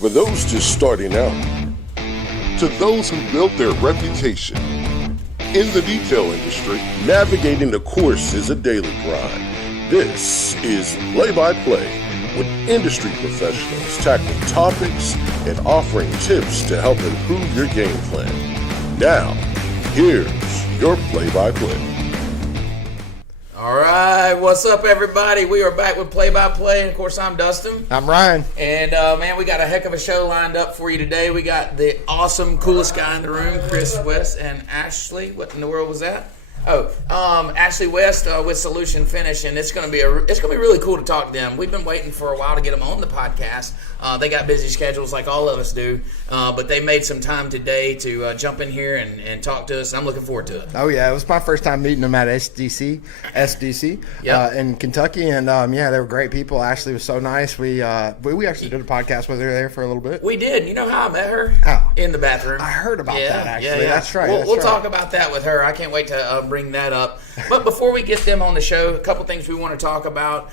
For those just starting out, to those who built their reputation. In the detail industry, navigating the course is a daily grind. This is Play-by-Play, with industry professionals tackling topics and offering tips to help improve your game plan. Now, here's your Play-by-Play. All right, what's up, everybody? We are back with Play-by-Play, and of course, I'm Dustin. I'm Ryan. And, man, we got a heck of a show lined up for you today. We got the awesome, coolest guy in the room, Chris West, and Ashley. What in the world was that? Ashley West with Solution Finish, and it's gonna be really cool to talk to them. We've been waiting for a while to get them on the podcast. They got busy schedules like all of us do, but they made some time today to jump in here and talk to us. I'm looking forward to it. Oh yeah, it was my first time meeting them at SDC Yep. in Kentucky, and they were great people. Ashley was so nice. We actually did a podcast with her there for a little bit. We did. You know how I met her? Oh. In the bathroom. I heard about that actually. Yeah. That's right. We'll talk about that with her. I can't wait to bring that up. But before we get them on the show, a couple things we want to talk about.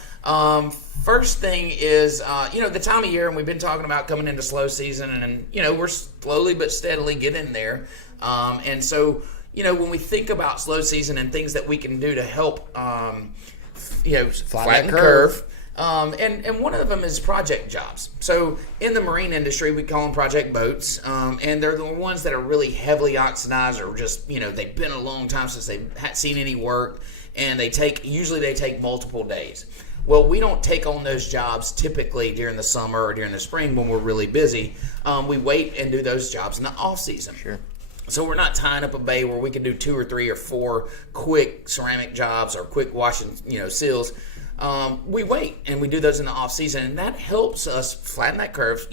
First thing is, the time of year, and we've been talking about coming into slow season, and we're slowly but steadily getting there. And so, when we think about slow season and things that we can do to help, flatten the curve. And one of them is project jobs. So in the marine industry, we call them project boats, and they're the ones that are really heavily oxidized, or just they've been a long time since they've seen any work, and they take multiple days. Well, we don't take on those jobs typically during the summer or during the spring when we're really busy. We wait and do those jobs in the off season. Sure. So we're not tying up a bay where we can do 2 or 3 or 4 quick ceramic jobs or quick washing, seals. We wait and we do those in the off season, and that helps us flatten that curve,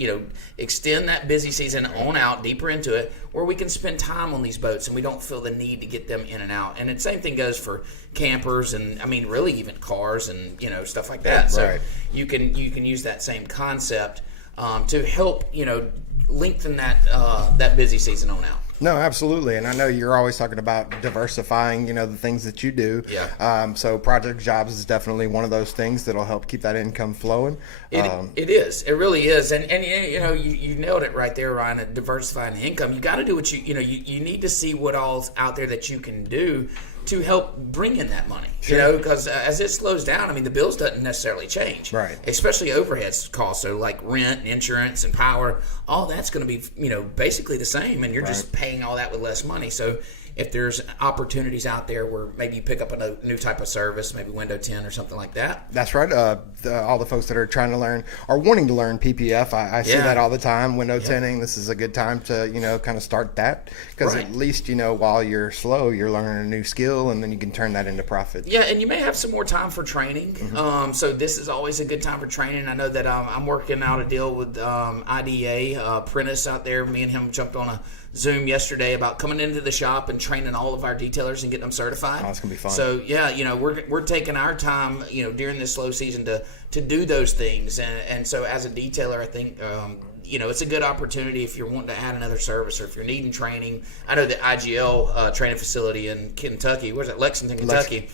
extend that busy season on out deeper into it, where we can spend time on these boats and we don't feel the need to get them in and out. And the same thing goes for campers and really even cars and stuff like that. So right. you can use that same concept to help lengthen that busy season on out. No, absolutely. And I know you're always talking about diversifying, the things that you do. Yeah. So project jobs is definitely one of those things that'll help keep that income flowing. It is. It really is. And you nailed it right there, Ryan, at diversifying the income. You got to do what you need to see what all's out there that you can do to help bring in that money. Sure. Because as it slows down, the bills doesn't necessarily change. Right. Especially overhead costs, so like rent and insurance and power, all that's going to be, basically the same, and you're just paying all that with less money. So if there's opportunities out there where maybe you pick up a new type of service, maybe Window 10 or something like that. That's right. All the folks that are trying to learn or wanting to learn PPF, I see that all the time. Window 10ing, this is a good time to, kind of start that, because at least, while you're slow, you're learning a new skill, and then you can turn that into profit. Yeah, and you may have some more time for training. Mm-hmm. So this is always a good time for training. I know that I'm working out a deal with IDA, Prentice out there. Me and him jumped on a Zoom yesterday about coming into the shop and training all of our detailers and getting them certified. Oh, that's gonna be fun. So we're taking our time, during this slow season to do those things, and so as a detailer, I think it's a good opportunity if you're wanting to add another service or if you're needing training. I know the IGL training facility in Kentucky, where's that, Lexington, Kentucky,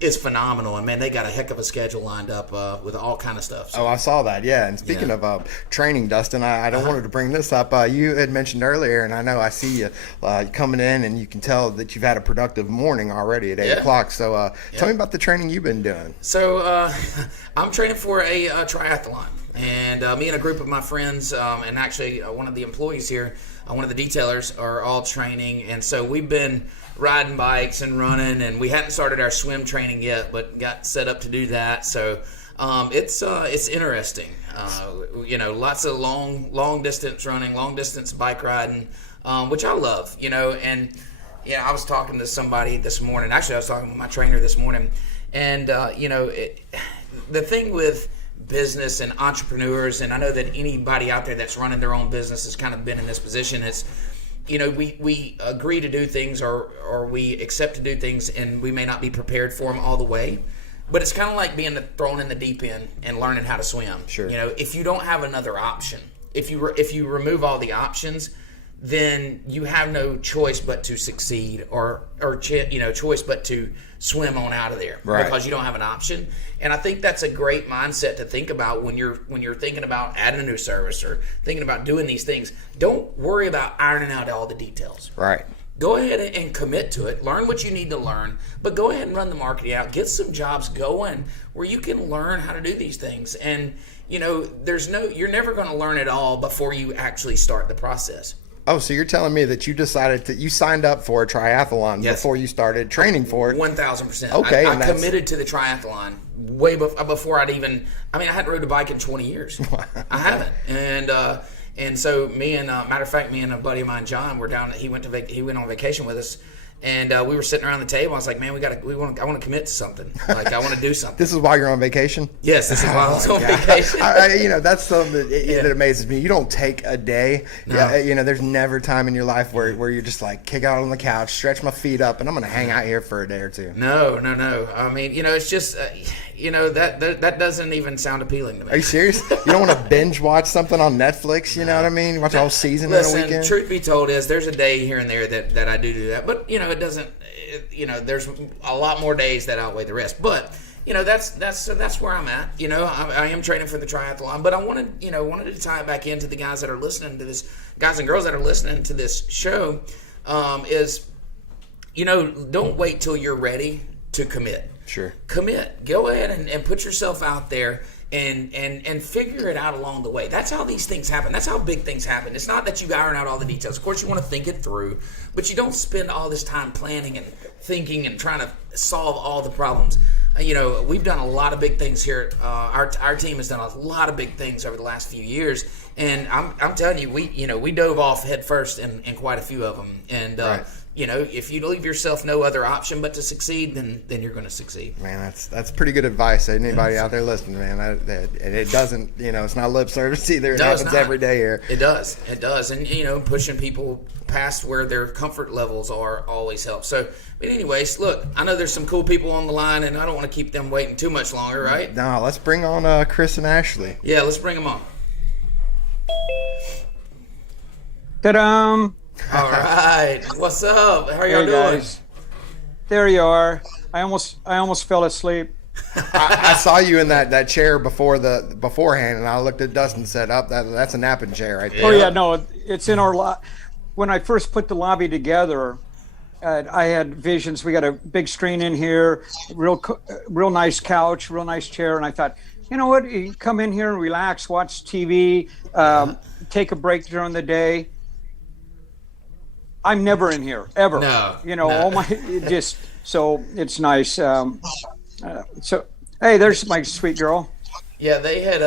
is phenomenal, and man, they got a heck of a schedule lined up with all kind of stuff. So. Oh, I saw that. Yeah, and speaking of training, Dustin, I don't wanted to bring this up. You had mentioned earlier, and I know I see you coming in, and you can tell that you've had a productive morning already at 8 o'clock. So tell me about the training you've been doing. So I'm training for a triathlon, and me and a group of my friends, and actually one of the employees here, one of the detailers, are all training, and so we've been riding bikes and running, and we hadn't started our swim training yet, but got set up to do that. So it's interesting. Lots of long distance running, long distance bike riding, which I love. And I was talking to somebody this morning. Actually, I was talking with my trainer this morning, and the thing with business and entrepreneurs, and I know that anybody out there that's running their own business has kind of been in this position. It's we agree to do things or we accept to do things, and we may not be prepared for them all the way. But it's kind of like being thrown in the deep end and learning how to swim. Sure. If you don't have another option, if you remove all the options, then you have no choice but to succeed, or choice but to swim on out of there, right? Because you don't have an option. And I think that's a great mindset to think about when you're thinking about adding a new service or thinking about doing these things. Don't worry about ironing out all the details. Right. Go ahead and commit to it. Learn what you need to learn, but go ahead and run the marketing out. Get some jobs going where you can learn how to do these things. And you're never going to learn it all before you actually start the process. Oh, so you're telling me that you signed up for a triathlon before you started training for it? 1,000%. Okay. I committed to the triathlon way before I hadn't rode a bike in 20 years. I haven't. And so matter of fact, me and a buddy of mine, John, were down. He went on vacation with us. And we were sitting around the table. I was like, man, I want to commit to something. Like, I want to do something. This is while you're on vacation? Yes, this is while I was on vacation. That's something that amazes me. You don't take a day. No. Yeah, there's never time in your life where you're just like, kick out on the couch, stretch my feet up, and I'm going to hang out here for a day or two. No. I mean, it's just, that doesn't even sound appealing to me. Are you serious? You don't want to binge watch something on Netflix, you know what I mean? Watch a whole season in a weekend? Truth be told there's a day here and there that I do that. But, it doesn't, there's a lot more days that outweigh the rest. But, that's where I'm at. I am training for the triathlon. But I wanted to tie it back into the guys that are listening to this, guys and girls that are listening to this show, don't wait till you're ready to commit. Sure. Commit. Go ahead and put yourself out there and figure it out along the way. That's how these things happen. That's how big things happen. It's not that you iron out all the details. Of course, you want to think it through, but you don't spend all this time planning and thinking and trying to solve all the problems. We've done a lot of big things here. Our team has done a lot of big things over the last few years, and I'm telling you, we dove off head first in quite a few of them. And right. If you leave yourself no other option but to succeed, then you're going to succeed. Man, that's pretty good advice. Anybody out there listening, man, it doesn't, it's not lip service either. It happens every day here. It does. And, pushing people past where their comfort levels are always helps. So, but anyways, look, I know there's some cool people on the line, and I don't want to keep them waiting too much longer, right? No, let's bring on Chris and Ashley. Yeah, let's bring them on. Ta-da! All right. What's up? How are y'all doing? Guys. There you are. I almost fell asleep. I saw you in that chair beforehand, and I looked at Dustin and said, that's a napping chair right there. Oh, yeah, no, it's in our when I first put the lobby together, I had visions. We got a big screen in here, real nice couch, real nice chair, and I thought, you know what, you come in here and relax, watch TV, take a break during the day. I'm never in here ever. No. All my so it's nice. So hey, there's my sweet girl. Yeah, they had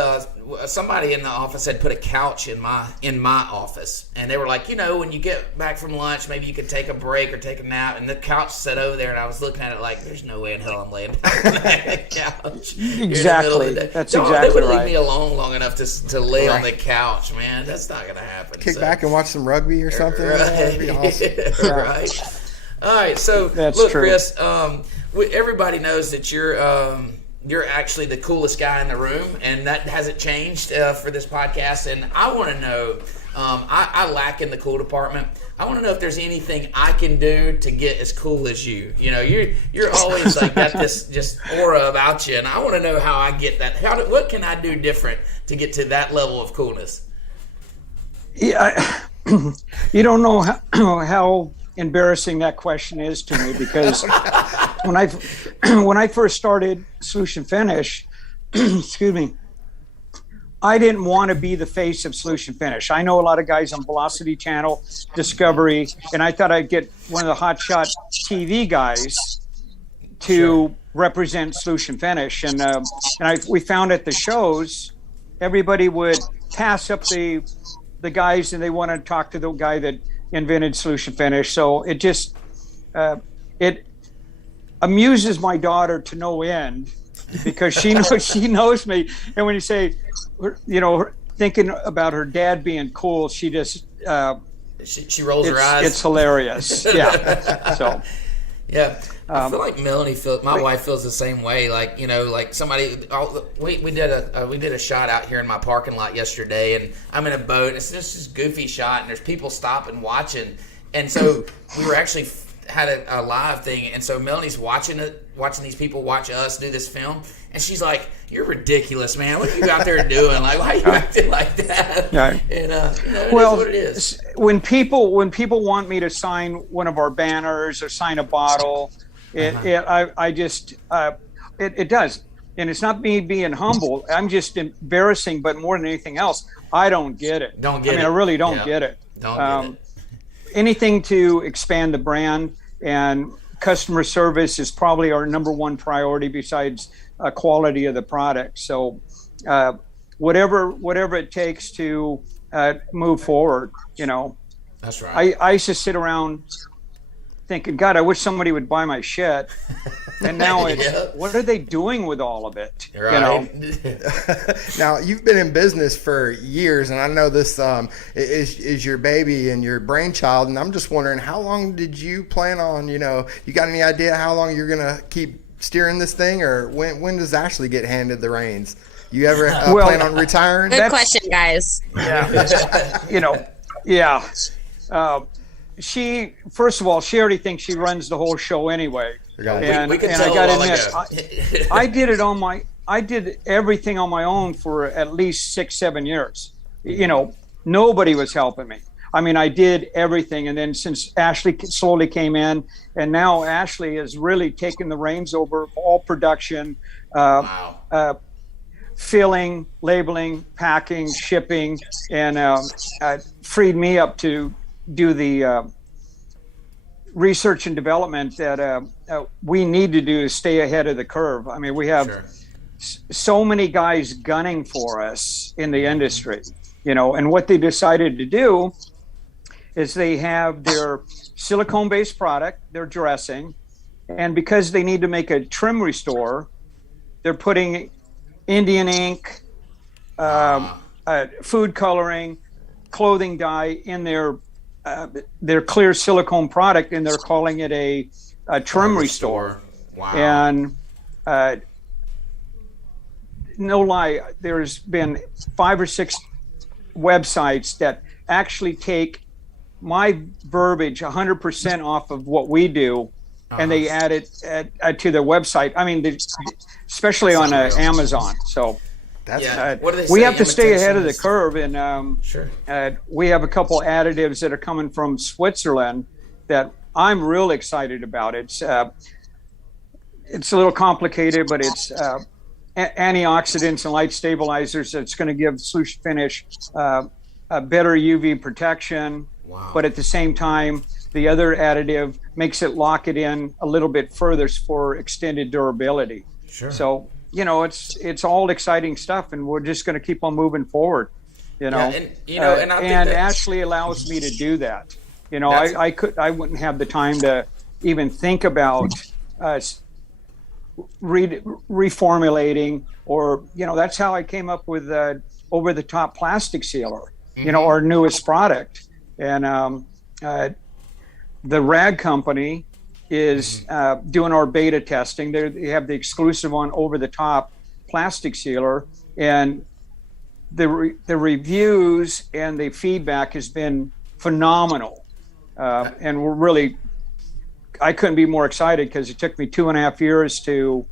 somebody in the office had put a couch in my office, and they were like, when you get back from lunch, maybe you could take a break or take a nap. And the couch sat over there, and I was looking at it like, there's no way in hell I'm laying down on that couch. Exactly. That's exactly they would right. leave me alone long enough to lay on the couch, man. That's not gonna happen. Kick back and watch some rugby or something. Right. That'd be awesome. Right. All right. So That's look, true. Chris. Everybody knows that you're actually the coolest guy in the room, and that hasn't changed for this podcast. And I want to know, I lack in the cool department. I want to know if there's anything I can do to get as cool as you. You're always like got this just aura about you, and I want to know how I get that. What can I do different to get to that level of coolness? Yeah, you don't know how embarrassing that question is to me, because when I first started Solution Finish, excuse me, I didn't want to be the face of Solution Finish. I know a lot of guys on Velocity Channel, Discovery, and I thought I'd get one of the hotshot TV guys to represent Solution Finish. And we found at the shows, everybody would pass up the guys, and they want to talk to the guy that invented Solution Finish. So it just it amuses my daughter to no end, because she knows me. And when you say, thinking about her dad being cool, she just she rolls her eyes. It's hilarious. Yeah. So Yeah, I feel like Melanie my wife feels the same way. Like, like somebody. We did a shot out here in my parking lot yesterday, and I'm in a boat. And it's just this goofy shot, and there's people stopping watching, and so we were actually had a live thing, and so Melanie's watching these people watch us do this film, and she's like, "You're ridiculous, man! What are you out there doing? Like, why are you acting like that?" Yeah. And it well, is what it is. When people want me to sign one of our banners or sign a bottle, it does, and it's not me being humble. I'm just embarrassing, but more than anything else, I don't get it. I really don't get it. Don't get it. Anything to expand the brand, and customer service is probably our number one priority besides quality of the product. So whatever it takes to move forward, That's right. I used to sit around thinking, God, I wish somebody would buy my shit. And now it's, what are they doing with all of it? Right. Now, you've been in business for years, and I know this is your baby and your brainchild, and I'm just wondering, how long did you plan on, you got any idea how long you're going to keep steering this thing, or when does Ashley get handed the reins? You ever plan on retiring? Good question, guys. Yeah. She, first of all, she already thinks she runs the whole show anyway. And we could tell I gotta a while admit, I did everything on my own for at least 6-7 years. Nobody was helping me. I mean, I did everything. And then since Ashley slowly came in, and now Ashley has really taken the reins over all production, filling, labeling, packing, shipping, and freed me up to do the research and development that we need to do to stay ahead of the curve. I mean, we have so many guys gunning for us in the industry, and what they decided to do is they have their silicone-based product, their dressing, and because they need to make a trim restore, they're putting Indian ink, food coloring, clothing dye in their clear silicone product, and they're calling it a trim restore. Wow. And no lie, there's been 5 or 6 websites that actually take my verbiage 100% off of what we do, and they add it to their website. I mean, especially on Amazon. So that's what do they we say? have to stay ahead of the curve, and Sure. We have a couple additives that are coming from Switzerland that I'm real excited about. It's a little complicated, but it's antioxidants and light stabilizers that's going to give Solution Finish a better UV protection. Wow. But at the same time, the other additive makes it lock it in a little bit further for extended durability. Sure. So, it's all exciting stuff, and we're just going to keep on moving forward, and I think Ashley allows me to do that. I wouldn't have the time to even think about reformulating, or that's how I came up with over the top plastic sealer, our newest product. And the rag company is doing our beta testing. They have the exclusive on over the top plastic sealer, and the reviews and the feedback has been phenomenal. And I couldn't be more excited, because it took me 2.5 years to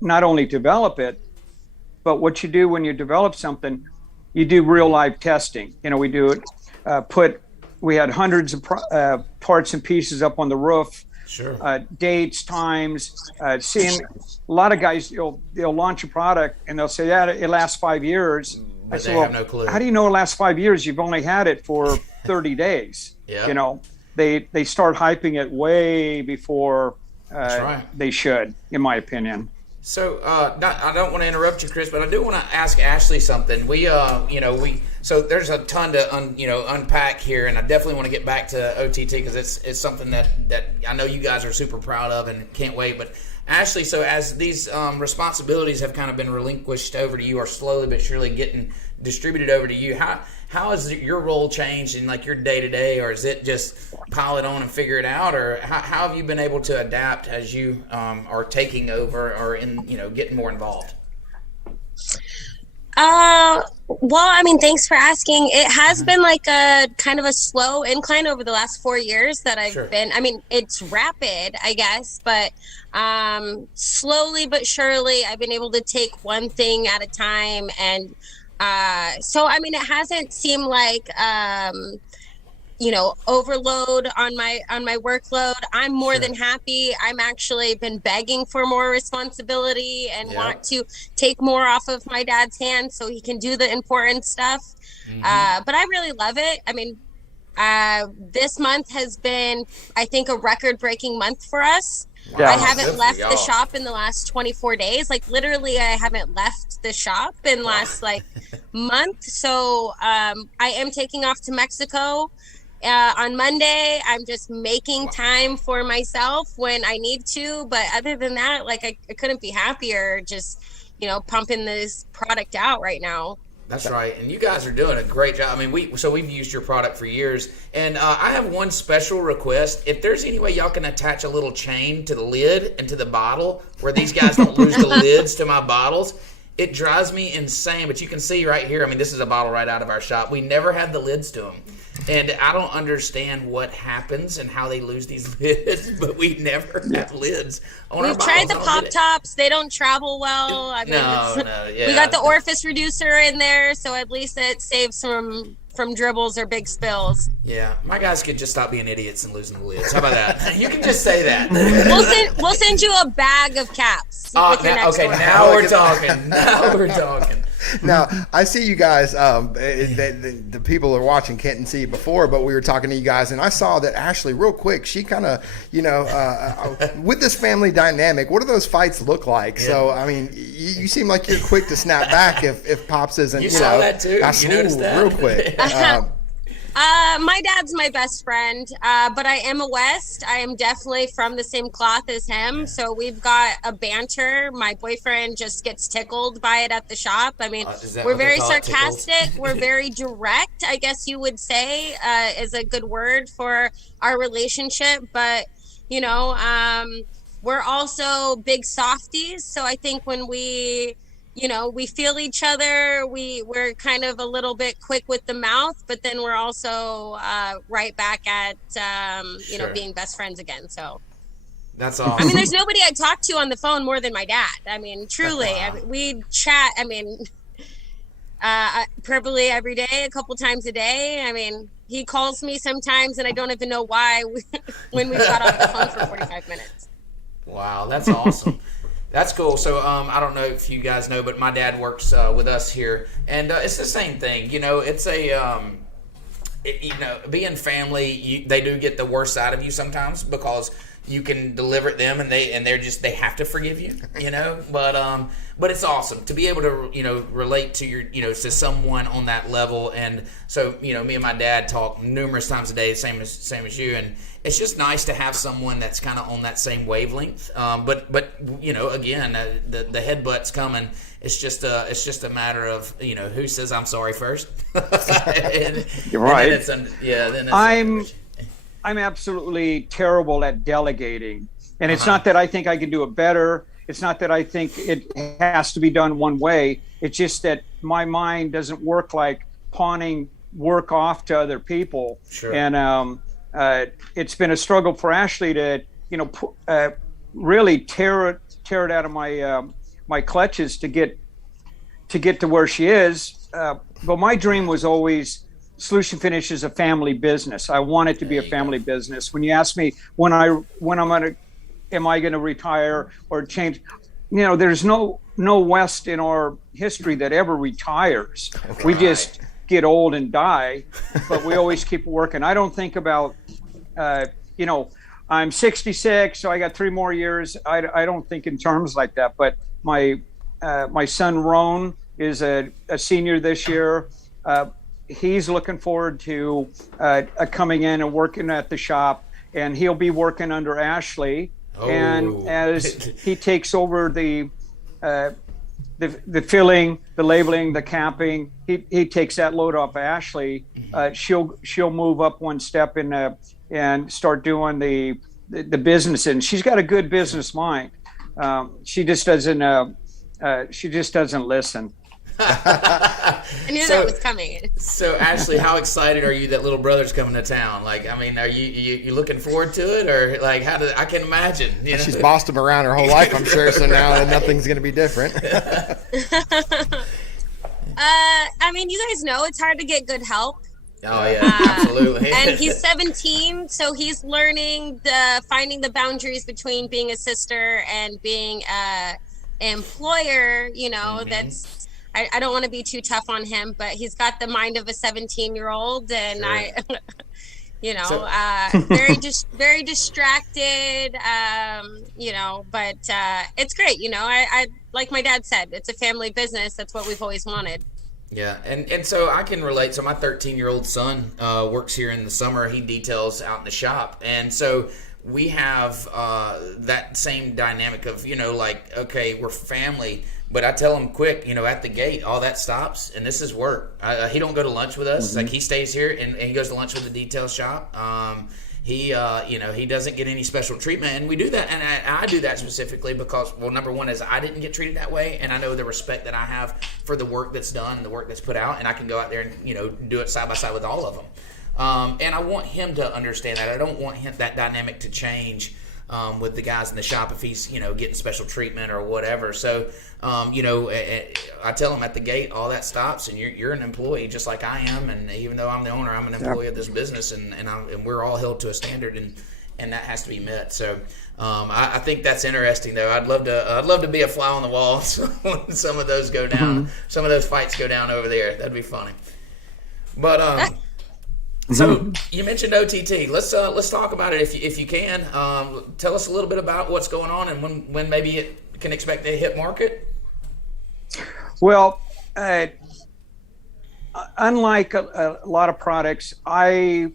not only develop it, but what you do when you develop something, you do real life testing. We do it, we had hundreds of parts and pieces up on the roof. Sure. Dates, times, seeing a lot of guys, they'll launch a product and they'll say, yeah, it lasts 5 years. But I said, well, no clue. How do you know it lasts 5 years? You've only had it for 30 days. Yeah. They start hyping it way before right. they should, in my opinion. So, I don't want to interrupt you, Chris, but I do want to ask Ashley something. So there's a ton to unpack here, and I definitely want to get back to OTT, because it's something that I know you guys are super proud of and can't wait. But Ashley, so as these responsibilities have kind of been relinquished over to you, or slowly but surely getting distributed over to you, how has your role changed in like your day to day, or is it just pile it on and figure it out, or how have you been able to adapt as you are taking over or in getting more involved? Well, I mean, thanks for asking. It has been like a kind of a slow incline over the last 4 years that I've been. I mean, it's rapid, I guess, but slowly but surely I've been able to take one thing at a time. And so, I mean, it hasn't seemed like overload on my workload. I'm more than happy. I'm actually been begging for more responsibility and want to take more off of my dad's hands so he can do the important stuff. But I really love it. I mean, this month has been, I think, a record-breaking month for us. Wow. I haven't left the shop in the last 24 days. Like, literally, I haven't left the shop in the last month. So I am taking off to Mexico on Monday. I'm just making time for myself when I need to. But other than that, like, I couldn't be happier just, pumping this product out right now. That's right. And you guys are doing a great job. I mean, we've used your product for years. And I have one special request. If there's any way y'all can attach a little chain to the lid and to the bottle where these guys don't lose the lids to my bottles, it drives me insane. But you can see right here, I mean, this is a bottle right out of our shop. We never had the lids to them. And I don't understand what happens and how they lose these lids, but we never have lids on our bottles. We've tried the pop tops; they don't travel well. I mean, we got the orifice reducer in there, so at least it saves from dribbles or big spills. Yeah, my guys could just stop being idiots and losing the lids. How about that? You can just say that. We'll send you a bag of caps with your next order. Now we're talking. Now we're talking. Now, I see you guys, the people who are watching can't see you before, but we were talking to you guys, and I saw that Ashley, real quick, she kind of, with this family dynamic, what do those fights look like? Yeah. So, I mean, you seem like you're quick to snap back if Pops isn't, you saw that too? You noticed that? Real quick. My dad's my best friend, but I am a West. I am definitely from the same cloth as him. So we've got a banter. My boyfriend just gets tickled by it at the shop. I mean, we're very sarcastic. We're very direct, I guess you would say, is a good word for our relationship. But, we're also big softies. So I think when we feel each other, we're kind of a little bit quick with the mouth, but then we're also right back at, being best friends again. So that's awesome. I mean, there's nobody I talk to on the phone more than my dad. I mean, truly, we chat. I mean, probably every day, a couple times a day. I mean, he calls me sometimes and I don't even know why when we got off the phone for 45 minutes. Wow. That's awesome. That's cool. So I don't know if you guys know, but my dad works with us here, and it's the same thing. It's a being family. They do get the worst side of you sometimes because you can deliver it them, and they have to forgive you. But it's awesome to be able to relate to your to someone on that level. And so me and my dad talk numerous times a day, same as you, and it's just nice to have someone that's kind of on that same wavelength. But again, the headbutt's coming. It's just a matter of who says I'm sorry first. You're right. I'm absolutely terrible at delegating, and it's not that I think I can do it better. It's not that I think it has to be done one way. It's just that my mind doesn't work like pawning work off to other people. Sure. And it's been a struggle for Ashley to, really tear it out of my clutches to get to where she is. But my dream was always Solution Finish is a family business. I want it to be a family business. When you ask me am I going to retire or change? There's no West in our history that ever retires. Right. We just get old and die, but we always keep working. I don't think about, I'm 66, so I got 3 more years. I don't think in terms like that. But my son Roan is a senior this year. He's looking forward to coming in and working at the shop, and he'll be working under Ashley. And as he takes over the filling, the labeling, the capping, he takes that load off Ashley. She'll move up one step and start doing the business, and she's got a good business mind. She just doesn't listen. I knew that was coming. So Ashley, how excited are you that little brother's coming to town? Like, I mean, are you looking forward to it, or like I can imagine? You know? She's bossed him around her whole life, I'm sure. So now nothing's going to be different. I mean, you guys know it's hard to get good help. Oh yeah, absolutely. And he's 17, so he's learning finding the boundaries between being a sister and being a employer. You know, that's. I don't want to be too tough on him, but he's got the mind of a 17-year-old, and sure. Very distracted, but it's great. I like my dad said, it's a family business. That's what we've always wanted. Yeah, and so I can relate. So my 13-year-old son works here in the summer. He details out in the shop, and so we have that same dynamic of, okay, we're family. But I tell him quick, at the gate, all that stops, and this is work. He don't go to lunch with us. Like, he stays here, and he goes to lunch with the detail shop. He doesn't get any special treatment, and we do that. And I do that specifically because, well, number one is I didn't get treated that way, and I know the respect that I have for the work that's done and the work that's put out, and I can go out there and, do it side by side with all of them. And I want him to understand that. I don't want that dynamic to change with the guys in the shop if he's, getting special treatment or whatever. So, I tell him at the gate, all that stops, and you're an employee just like I am. And even though I'm the owner, I'm an employee of this business, and we're all held to a standard, and that has to be met. So, I think that's interesting, though. I'd love to be a fly on the wall when some of those go down. Some of those fights go down over there. That'd be funny. But so you mentioned OTT. Let's talk about it if you can. Tell us a little bit about what's going on and when maybe it can expect a hit market. Well, unlike a lot of products, I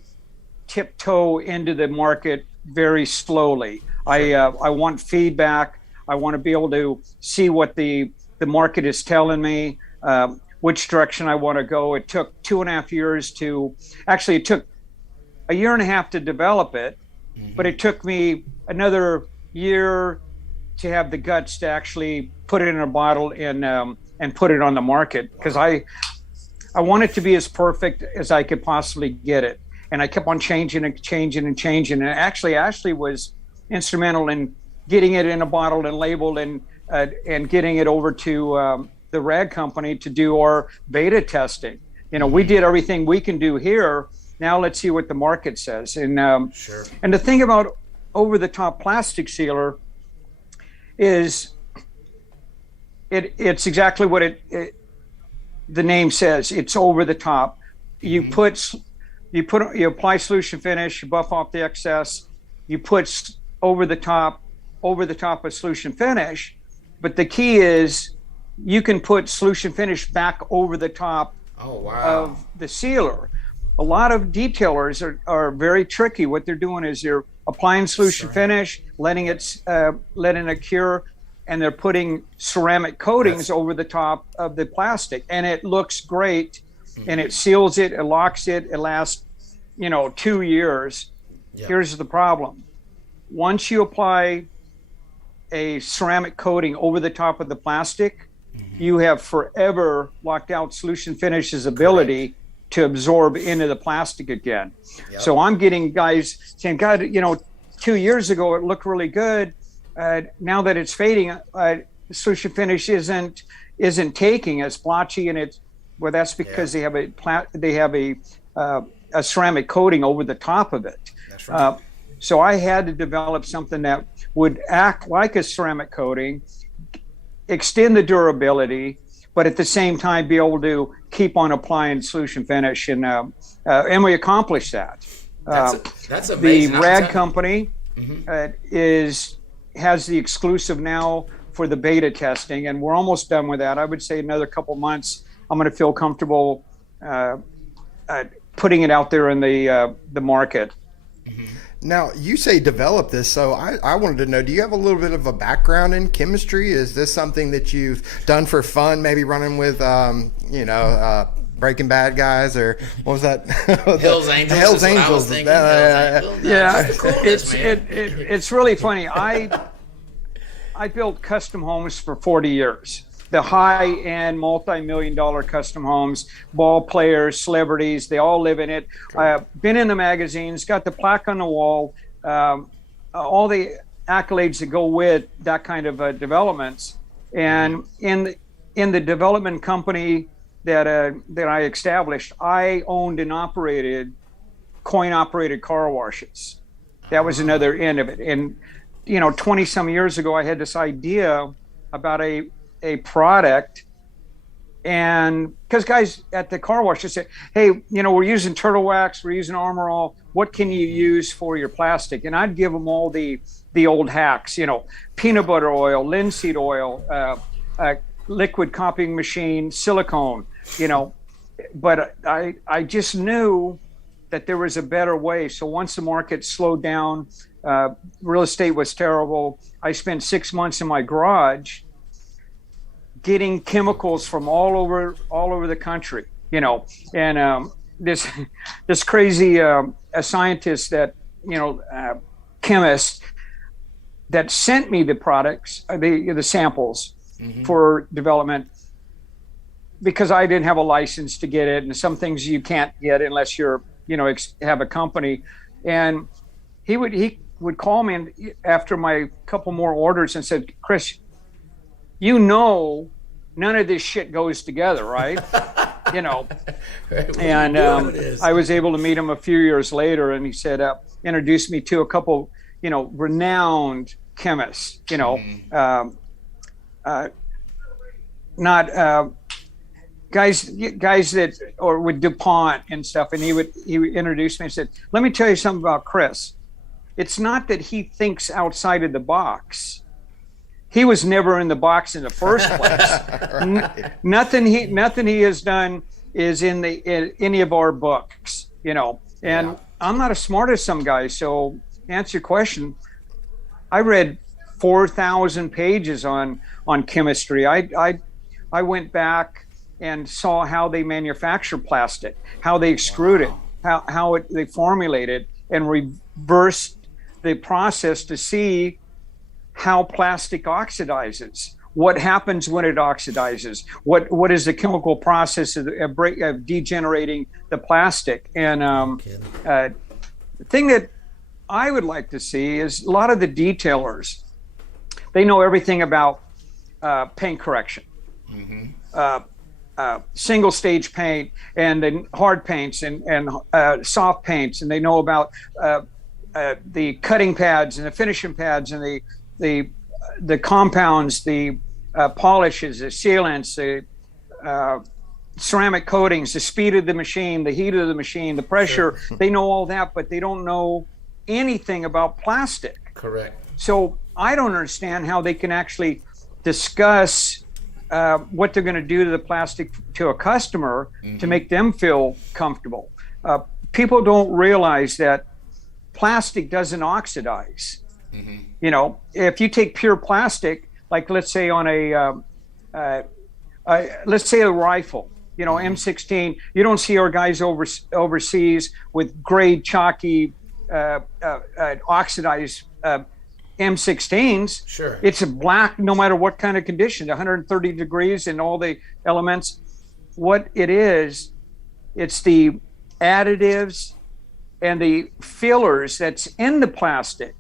tiptoe into the market very slowly. I want feedback. I want to be able to see what the market is telling me. Which direction I want to go. It took 2.5 years it took a year and a half to develop it, but it took me another year to have the guts to actually put it in a bottle and put it on the market, because I want it to be as perfect as I could possibly get it. And I kept on changing. And actually, Ashley was instrumental in getting it in a bottle and labeled and getting it over to the rag company to do our beta testing. We did everything we can do here. Now let's see what the market says. And sure. And the thing about over-the-top plastic sealer is it's exactly what the name says. It's over the top. You apply solution finish, you buff off the excess, you put over the top of solution finish. But the key is you can put solution finish back over the top of the sealer. A lot of detailers are very tricky. What they're doing is they're applying solution finish, letting it cure, and they're putting ceramic coatings over the top of the plastic, and it looks great, and it seals it, it locks it, it lasts 2 years. Here's the problem. Once you apply a ceramic coating over the top of the plastic, you have forever locked out solution finish's ability to absorb into the plastic again. So I'm getting guys saying, God, 2 years ago it looked really good. Now that it's fading, solution finish isn't taking, it's blotchy, and that's because they have a ceramic coating over the top of it. That's right. So I had to develop something that would act like a ceramic coating, extend the durability, but at the same time be able to keep on applying solution finish, and we accomplished that. That's amazing. The rag company has the exclusive now for the beta testing, and we're almost done with that. I would say another couple months, I'm going to feel comfortable putting it out there in the market. Now, you say develop this, so I wanted to know, do you have a little bit of a background in chemistry? Is this something that you've done for fun, maybe running with, Breaking Bad guys, or what was that? Hell's Angels. Hell's Angels. Yeah, Coolness, it's really funny. I built custom homes for 40 years. The high-end, multi-million-dollar custom homes, ball players, celebrities, they all live in it. Been in the magazines, got the plaque on the wall, all the accolades that go with that kind of developments. And in the development company that I established, I owned and operated coin-operated car washes. That was another end of it. And 20 some years ago, I had this idea about a product, and because guys at the car wash just said, hey, we're using turtle wax, we're using Armor All, what can you use for your plastic? And I'd give them all the old hacks, peanut butter oil, linseed oil, liquid copying machine, silicone, but I just knew that there was a better way. So once the market slowed down, real estate was terrible, I spent 6 months in my garage getting chemicals from all over the country, and this crazy a scientist that chemist that sent me the products, the samples for development, because I didn't have a license to get it, and some things you can't get unless you're have a company. And he would call me after my couple more orders and said, Chris, none of this shit goes together, right? And I was able to meet him a few years later, and he said, introduced me to a couple, renowned chemists, not guys that, or with DuPont and stuff. And he would introduce me and said, let me tell you something about Chris. It's not that he thinks outside of the box. He was never in the box in the first place. Nothing he has done is in any of our books, And I'm not as smart as some guys. So, to answer your question, I read 4,000 pages on chemistry. I went back and saw how they manufacture plastic, how they extrude it, how they formulate it, and reversed the process to see how plastic oxidizes, what happens when it oxidizes, what is the chemical process of degenerating the plastic. And the thing that I would like to see is a lot of the detailers, they know everything about paint correction, single stage paint, and then hard paints and soft paints, and they know about the cutting pads and the finishing pads and the compounds, the polishes, the sealants, the ceramic coatings, the speed of the machine, the heat of the machine, the pressure. Sure. They know all that, but they don't know anything about plastic. Correct. So I don't understand how they can actually discuss what they're going to do to the plastic to a customer to make them feel comfortable. People don't realize that plastic doesn't oxidize. If you take pure plastic, like let's say on let's say a rifle, M16, you don't see our guys overseas with grade chalky oxidized M16s. Sure. It's a black no matter what kind of condition, 130 degrees and all the elements. What it is, it's the additives and the fillers that's in the plastic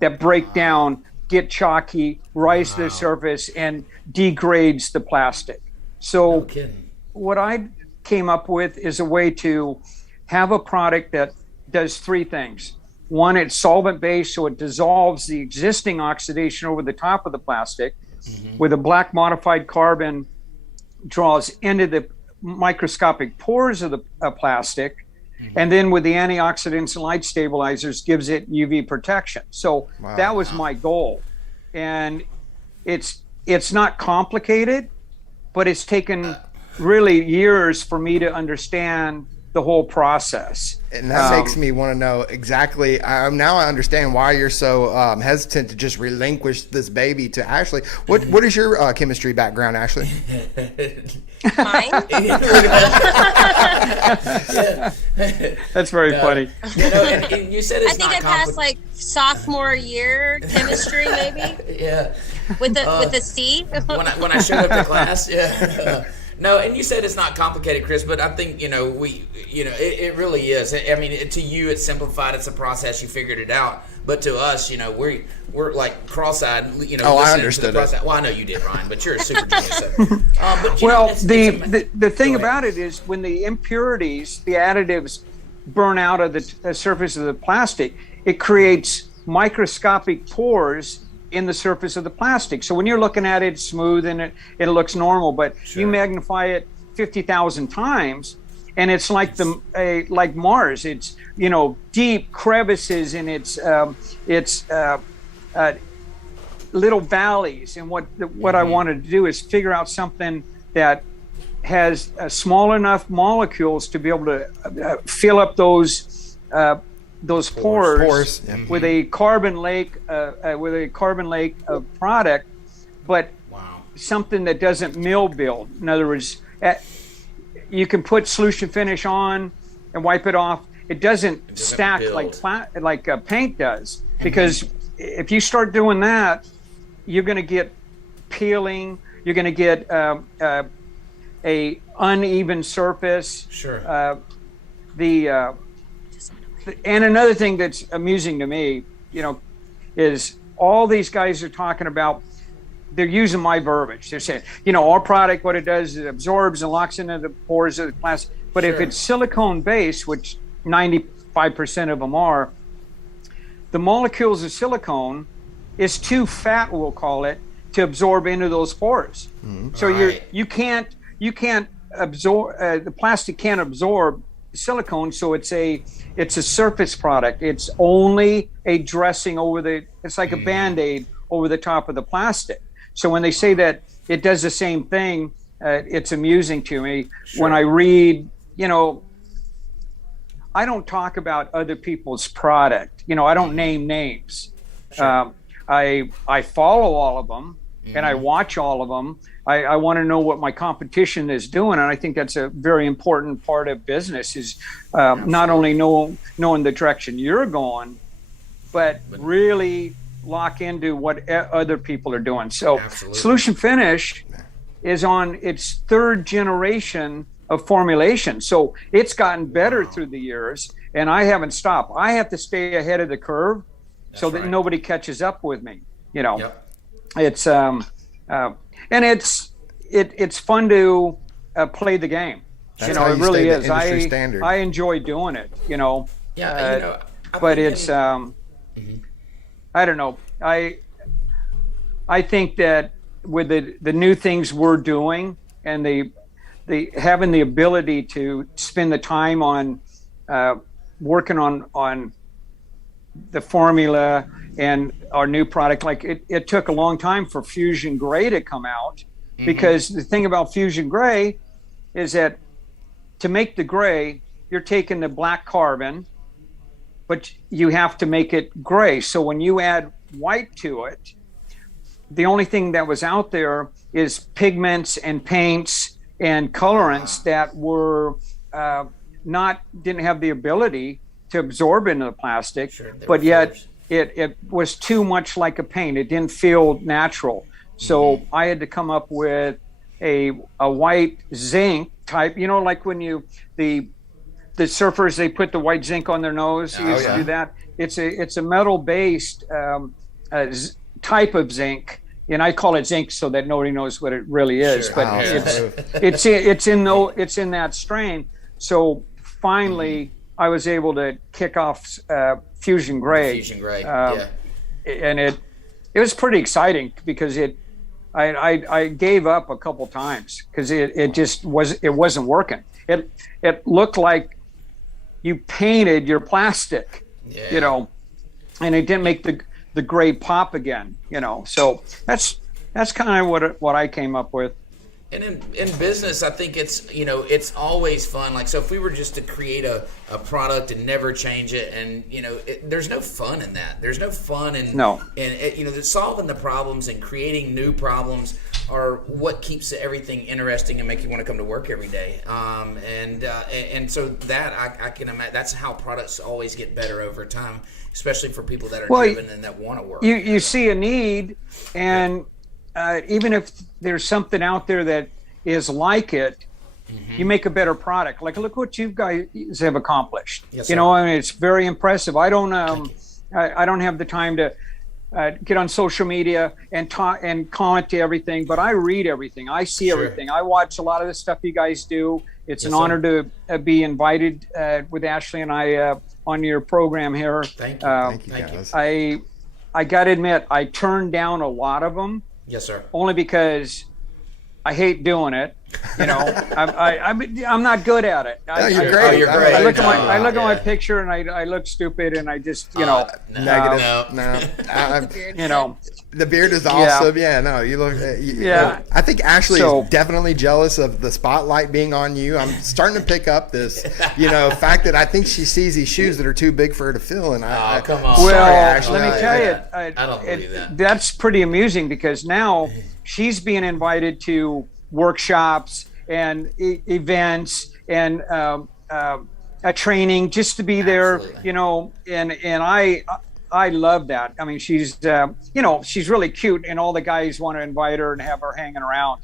that break down, get chalky, rise to the surface, and degrades the plastic. So what I came up with is a way to have a product that does three things. One, it's solvent-based, so it dissolves the existing oxidation over the top of the plastic. With a black modified carbon, draws into the microscopic pores of the plastic. And then with the antioxidants and light stabilizers, gives it UV protection. So that was my goal. And it's not complicated, but it's taken really years for me to understand the whole process. And that makes me want to know exactly. Now I understand why you're so hesitant to just relinquish this baby to Ashley. What is your chemistry background, Ashley? Mine? That's very funny. And you said it's I think not I passed like sophomore year chemistry, maybe yeah. with a C. when I showed up to class, yeah. No, and you said it's not complicated, Chris, but I think, it really is. I mean, to you, it's simplified. It's a process. You figured it out. But to us, we're like cross-eyed, I understood it. Well, I know you did, Ryan, but you're a super genius. So. The thing about it is when the impurities, the additives burn out of the surface of the plastic, it creates microscopic pores in the surface of the plastic. So when you're looking at it, it's smooth and it looks normal, but you magnify it 50,000 times and it's like like Mars. It's, deep crevices and it's little valleys. And what I wanted to do is figure out something that has small enough molecules to be able to fill up those pores with a carbon lake of product, but something that doesn't mill build. In other words, you can put solution finish on and wipe it off. It doesn't stack like paint does, because if you start doing that, you're going to get peeling. You're going to get a uneven surface. Sure. And another thing that's amusing to me, is all these guys are talking about, they're using my verbiage. They're saying, our product, what it does is it absorbs and locks into the pores of the plastic. But if it's silicone based, which 95% of them are, the molecules of silicone is too fat, we'll call it, to absorb into those pores. Mm-hmm. So you can't absorb, the plastic can't absorb silicone, so it's a surface product. It's only a dressing over it's like a Band-Aid over the top of the plastic. So when they say that it does the same thing, it's amusing to me. Sure. When I read, I don't talk about other people's product. I don't name names. Sure. I follow all of them and I watch all of them. I want to know what my competition is doing, and I think that's a very important part of business. Is not only knowing the direction you're going, but really lock into what other people are doing. So, Solution Finish is on its third generation of formulation, so it's gotten better through the years, and I haven't stopped. I have to stay ahead of the curve so that nobody catches up with me. It's and it's fun to play the game. That's how it really is. Standard. I enjoy doing it. But it's I don't know. I think that with the new things we're doing and the having the ability to spend the time on working on the formula and our new product, like it took a long time for Fusion Gray to come out, because the thing about Fusion Gray is that to make the gray, you're taking the black carbon, but you have to make it gray. So when you add white to it, the only thing that was out there is pigments and paints and colorants that were didn't have the ability to absorb into the plastic, but yet it was too much like a paint. It didn't feel natural. So I had to come up with a white zinc type, like when the surfers, they put the white zinc on their nose. You used to do that. It's a metal based type of zinc, and I call it zinc so that nobody knows what it really is. Sure. But it's in that strain. So finally, I was able to kick off Fusion Gray. And it was pretty exciting because I gave up a couple times because it just wasn't working. It looked like you painted your plastic, and it didn't make the gray pop again, So that's kind of what I came up with. And in business, I think it's always fun. Like, so if we were just to create a product and never change it, and there's no fun in that. There's no fun in solving the problems and creating new problems are what keeps everything interesting and make you want to come to work every day. And so that I can imagine that's how products always get better over time, especially for people that are driven and that want to work. You see a need, and even if there's something out there that is like it, you make a better product. Like, look what you guys have accomplished. Yes, sir. I mean, it's very impressive. I don't have the time to get on social media and talk and comment to everything, but I read everything. I see everything. I watch a lot of the stuff you guys do. It's an honor to be invited with Ashley and I on your program here. Thank you. Thank you. I got to admit, I turned down a lot of them. Yes, sir. Only because I hate doing it. I'm not good at it. You're great. You're great. I look at my picture and I look stupid and I just negative. No. The beard is awesome. Yeah, no, you look. I think Ashley is definitely jealous of the spotlight being on you. I'm starting to pick up this, fact that I think she sees these shoes that are too big for her to fill. And come on. Well, sorry, Ashley, let me tell you, I don't believe that. That's pretty amusing because now she's being invited to workshops and events and a training just to be there. Absolutely. And I love that. I mean, she's she's really cute, and all the guys want to invite her and have her hanging around.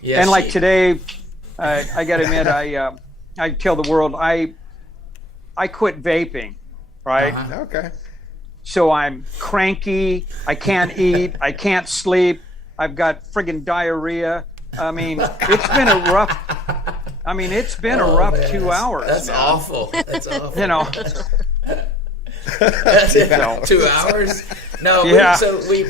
Yes, and like today, I got to admit, I tell the world I quit vaping, right? Uh-huh. Okay. So I'm cranky. I can't eat. I can't sleep. I've got friggin' diarrhea. I mean, it's been a rough. Man, 2 hours. That's man. Awful. That's awful. 2 hours? No, Yeah. we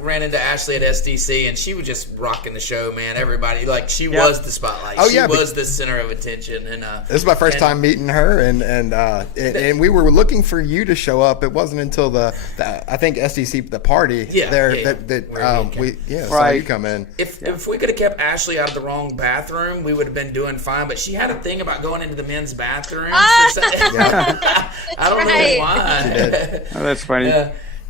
ran into Ashley at SDC, and she was just rocking the show, man. Everybody, she was the spotlight. She was the center of attention. And this is my first time meeting her, and we were looking for you to show up. It wasn't until the I think SDC the party saw you come in. If we could have kept Ashley out of the wrong bathroom, we would have been doing fine. But she had a thing about going into the men's bathroom. I don't know why. Oh, that's funny.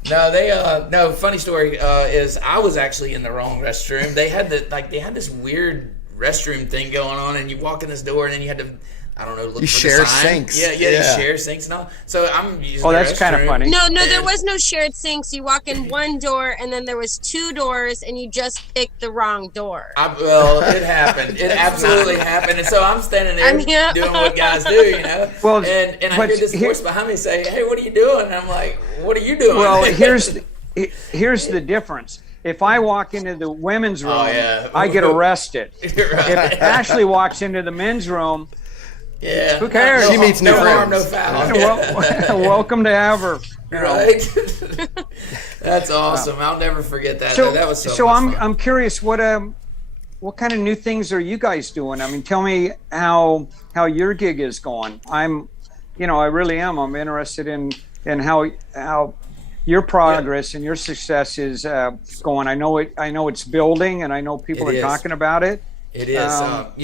No, funny story is I was actually in the wrong restroom. They had this weird restroom thing going on, and you walk in this door, and then you had to, look for the sign. Sinks. Yeah, you share sinks and all. So I'm using the that's restroom. kind of funny. No, there was no shared sinks. You walk in one door, and then there was two doors, and you just picked the wrong door. It happened. It absolutely happened. And so I'm standing there doing what guys do, Well, and I hear this voice behind me say, "Hey, what are you doing?" And I'm like, "What are you doing?" Well, here's the difference. If I walk into the women's room, I get arrested. Right. If Ashley walks into the men's room, yeah, who cares? She meets new harm, friends. no foul. Welcome to have her. Right. That's awesome. I'll never forget that. That was so much fun. I'm curious, what kind of new things are you guys doing? I mean, tell me how your gig is going. I really am. I'm interested in how your progress and your success is going. I know it's building, and I know people are talking about it. It is. How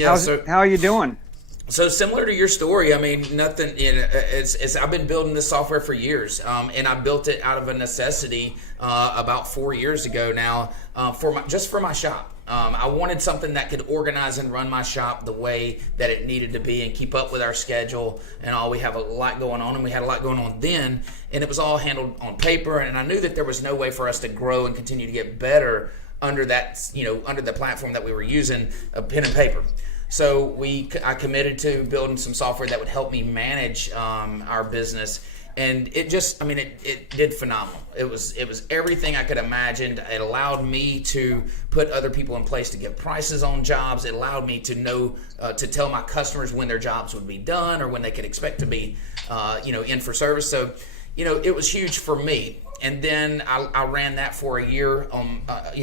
are you doing? So similar to your story, I mean, nothing. It's I've been building this software for years, and I built it out of a necessity about 4 years ago now for my shop. I wanted something that could organize and run my shop the way that it needed to be and keep up with our schedule and all. We have a lot going on, and we had a lot going on then, and it was all handled on paper. And I knew that there was no way for us to grow and continue to get better under that, under the platform that we were using, pen and paper. So I committed to building some software that would help me manage our business, and it did phenomenal. It was everything I could imagine. It allowed me to put other people in place to get prices on jobs. It allowed me to know to tell my customers when their jobs would be done or when they could expect to be in for service. So it was huge for me. And then I ran that for a year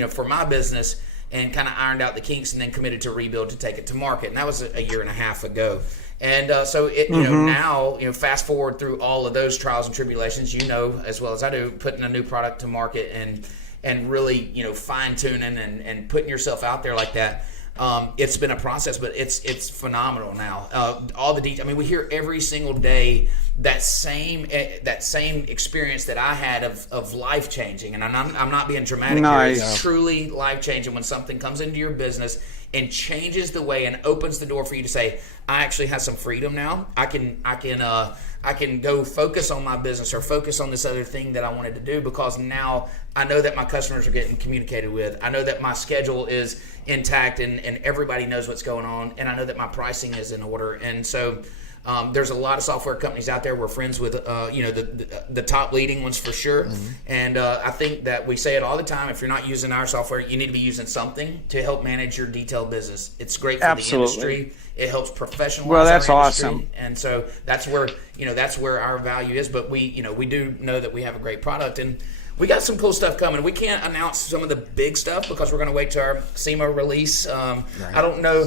for my business, and kind of ironed out the kinks, and then committed to rebuild to take it to market. And that was a year and a half ago. And so it, now, fast forward through all of those trials and tribulations, as well as I do, putting a new product to market and really, fine tuning and putting yourself out there like that. It's been a process, but it's phenomenal now. All the details. I mean, we hear every single day that same experience that I had of life changing, and I'm not being dramatic Nice. here. It's truly life changing when something comes into your business and changes the way and opens the door for you to say, I actually have some freedom now. I can go focus on my business or focus on this other thing that I wanted to do, because now I know that my customers are getting communicated with. I know that my schedule is intact and everybody knows what's going on, and I know that my pricing is in order. And so there's a lot of software companies out there. We're friends with the top leading ones for sure. And I think that we say it all the time. If you're not using our software, you need to be using something to help manage your detail business. It's great for the industry. It helps professionalize. Well, that's our industry. awesome. And so that's where our value is. But we do know that we have a great product, and we got some cool stuff coming. We can't announce some of the big stuff because we're going to wait till our SEMA release. Right. I don't know.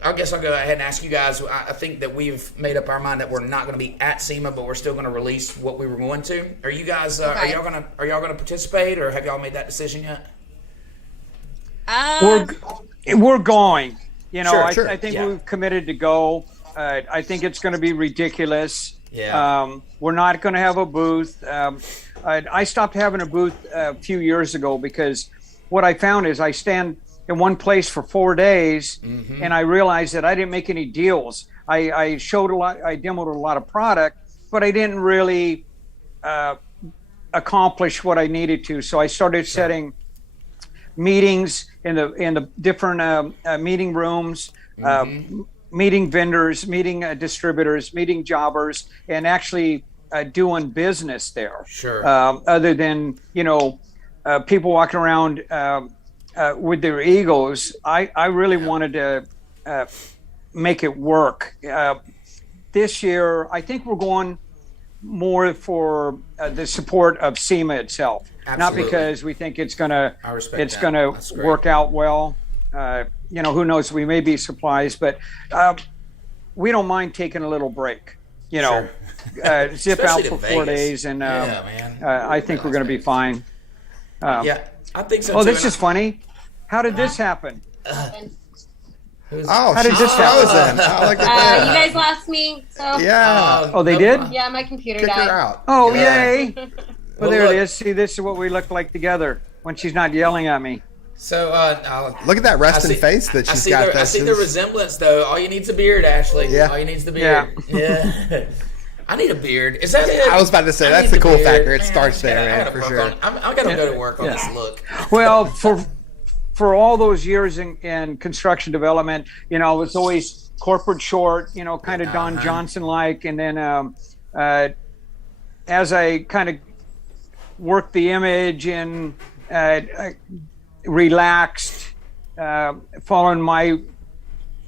I guess I'll go ahead and ask you guys. I think that we've made up our mind that we're not going to be at SEMA, but we're still going to release what we were going to. Are you guys? Okay. Are y'all going to participate, or have y'all made that decision yet? We're going. You know, Sure. I think we've committed to go. I think it's going to be ridiculous. Yeah. We're not going to have a booth. I stopped having a booth a few years ago because what I found is I stand in one place for 4 days, and I realized that I didn't make any deals. I showed a lot, I demoed a lot of product, but I didn't really accomplish what I needed to. So I started setting meetings in the different meeting rooms, meeting vendors, meeting distributors, meeting jobbers, and actually doing business there. Sure. Other than people walking around with their egos, I really wanted to make it work. This year, I think we're going more for the support of SEMA itself. Absolutely. Not because we think it's gonna That's work out well. Who knows? We may be surprised, but we don't mind taking a little break. Sure. Zip out for 4 days, and man. I think we're going to be fine. I think so. Oh, too. this is funny. How did this happen? Oh, How did she's this happen? frozen. Oh, look at You that. guys lost me. So Yeah. Oh, they no did? problem. yeah, my computer Kick her died. out. Oh, Yeah. yay. Well, Well, there look. it is. See, this is what we look like together when she's not yelling at me. So Look at that resting I see- face that I she's see got. I see the resemblance, though. All you need is a beard, Ashley. Yeah. All you need is the beard. Yeah. I need a beard. Is that it? I was about to say, I that's need the cool beard. factor. It Man, starts there, I man, gotta for work sure. on- I got to go to work on this look. Well, for all those years in construction development, it was always corporate short, kind of Don Johnson like, and then as I kind of worked the image and relaxed, following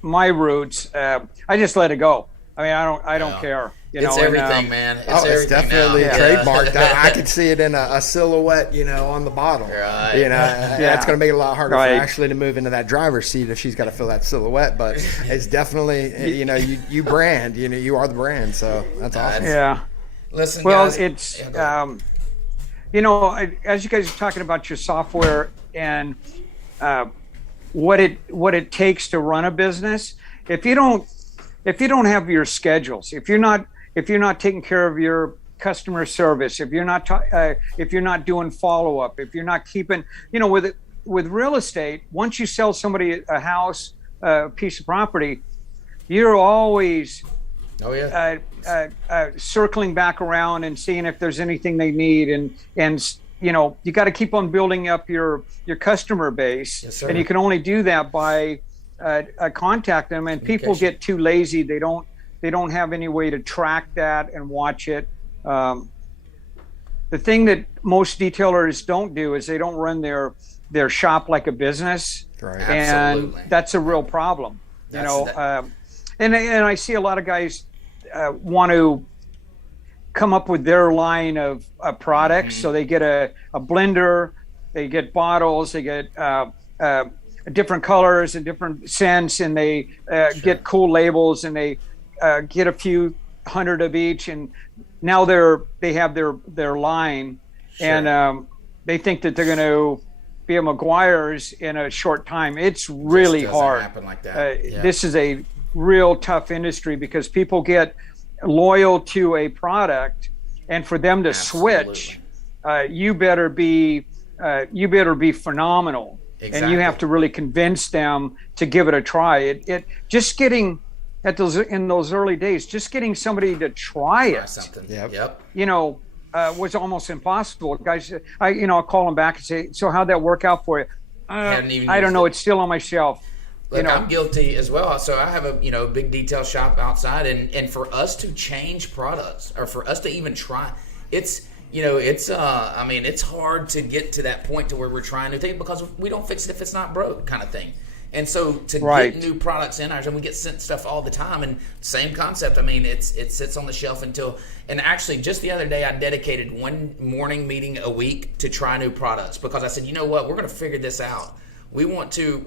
my roots, I just let it go. I mean, I don't care. It's everything, man. It's everything definitely now. trademarked. I could see it in a silhouette, on the bottle. Right. It's going to make it a lot harder Right. for Ashley to move into that driver's seat if she's got to fill that silhouette. But it's definitely, you brand, you are the brand. So that's awesome. Yeah. Listen, Well, guys. it's Yeah, go ahead. as you guys are talking about your software and what it takes to run a business, if you don't have your schedules, if you're not taking care of your customer service, if you're not doing follow up, if you're not keeping, with real estate, once you sell somebody a house, a piece of property, you're always Oh yeah. circling back around and seeing if there's anything they need, and you got to keep on building up your customer base. Yes, sir. And you can only do that by contact them, and people Communication. get too lazy. They don't have any way to track that and watch it. The thing that most detailers don't do is they don't run their shop like a business, Right. Absolutely. and that's a real problem. And I see a lot of guys want to come up with their line of products. So they get a blender, they get bottles, they get different colors and different scents, and they get cool labels, and they get a few hundred of each, and now they have their line, and they think that they're going to be a McGuire's in a short time. It's really hard. Happen like that. This is a real tough industry because people get loyal to a product, and for them to switch, you better be phenomenal. Exactly. And you have to really convince them to give it a try. It just getting in those early days, just getting somebody to try it. Something. Was almost impossible. Guys, I'll call them back and say, "So how'd that work out for you?" I don't know. It's still on my shelf. Look, I'm guilty as well. So I have a big detail shop outside, and for us to change products or for us to even try, it's hard to get to that point to where we're trying new things because we don't fix it if it's not broke, kind of thing. And so to get new products in ours, and we get sent stuff all the time, and same concept. I mean, it sits on the shelf and actually just the other day I dedicated one morning meeting a week to try new products because I said, you know what, we're going to figure this out. We want to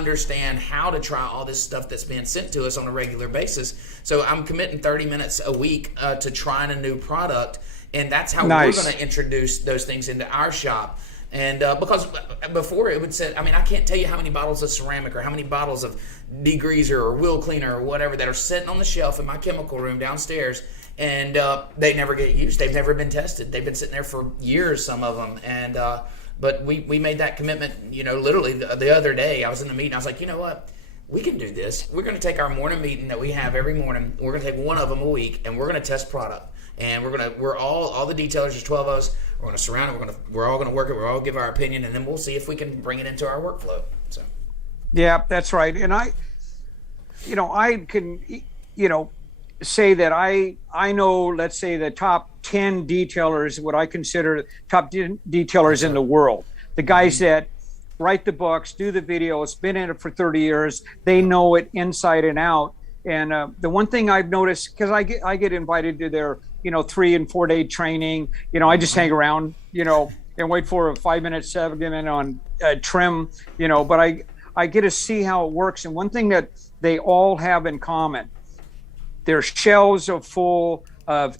understand how to try all this stuff that's being sent to us on a regular basis. So I'm committing 30 minutes a week to trying a new product, and that's how we're going to introduce those things into our shop. And because before it would say, I can't tell you how many bottles of ceramic or how many bottles of degreaser or wheel cleaner or whatever that are sitting on the shelf in my chemical room downstairs, and they never get used. They've never been tested. They've been sitting there for years, some of them. And but we made that commitment, literally the other day. I was in the meeting. I was like, you know what? We can do this. We're going to take our morning meeting that we have every morning. We're going to take one of them a week, and we're going to test product. And we're all the detailers. There's 12 of us. We're going to surround it. We're all going to work it. We're all give our opinion, and then we'll see if we can bring it into our workflow. So, yeah, that's right. And I can, say that I know. Let's say the top 10 detailers, what I consider top detailers in the world. The guys that write the books, do the videos, been in it for 30 years. They know it inside and out. And the one thing I've noticed, because I get invited to their 3 and 4 day training, I just hang around, and wait for a 5-minute segment on trim, but I get to see how it works. And one thing that they all have in common, their shelves are full of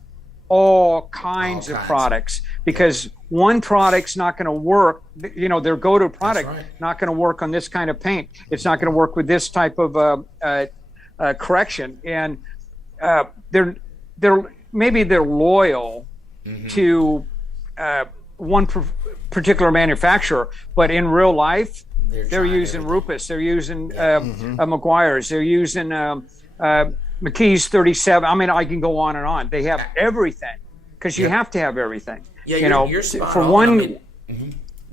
all kinds of products, because one product's not going to work, their go-to product, not going to work on this kind of paint. It's not going to work with this type of correction. And they're loyal to one particular manufacturer, but in real life they're using Rupus, they're using McGuire's, they're using McKee's 37. I can go on and on. They have everything, because you have to have everything. You're spot for on. one.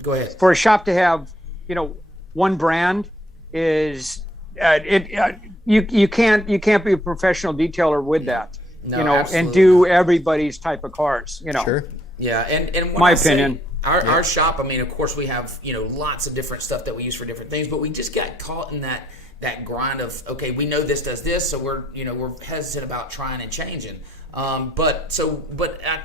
Go ahead. For a shop to have one brand is you can't be a professional detailer with that. And do everybody's type of cars. Sure. Yeah, and my opinion. Our shop, of course we have, lots of different stuff that we use for different things, but we just got caught in that grind of, okay, we know this does this, so we're hesitant about trying and changing. But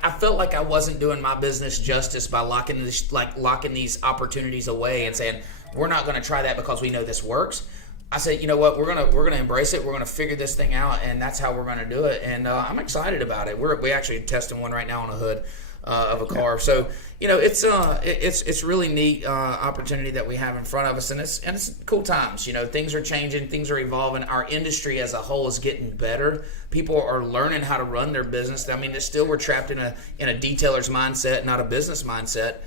I felt like I wasn't doing my business justice by locking these opportunities away and saying, we're not going to try that because we know this works. I said, you know what, we're gonna embrace it. We're gonna figure this thing out, and that's how we're gonna do it. And I'm excited about it. We actually testing one right now on a hood of a car. So it's really neat opportunity that we have in front of us, and it's cool times. Things are changing, things are evolving. Our industry as a whole is getting better. People are learning how to run their business. It's still, we're trapped in a detailer's mindset, not a business mindset.